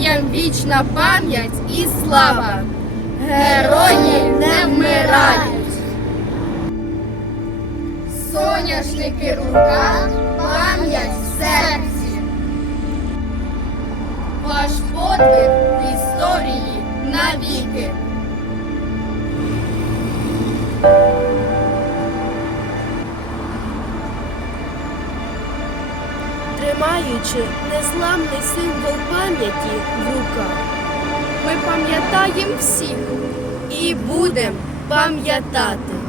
вічна пам'ять і слава. Герої не вмирають. Соняшники в руках, пам'ять в серці. Ваш подвиг в історії навіки. тримаючи незламний символ пам'яті в руках. Ми пам'ятаємо всіх і будемо пам'ятати.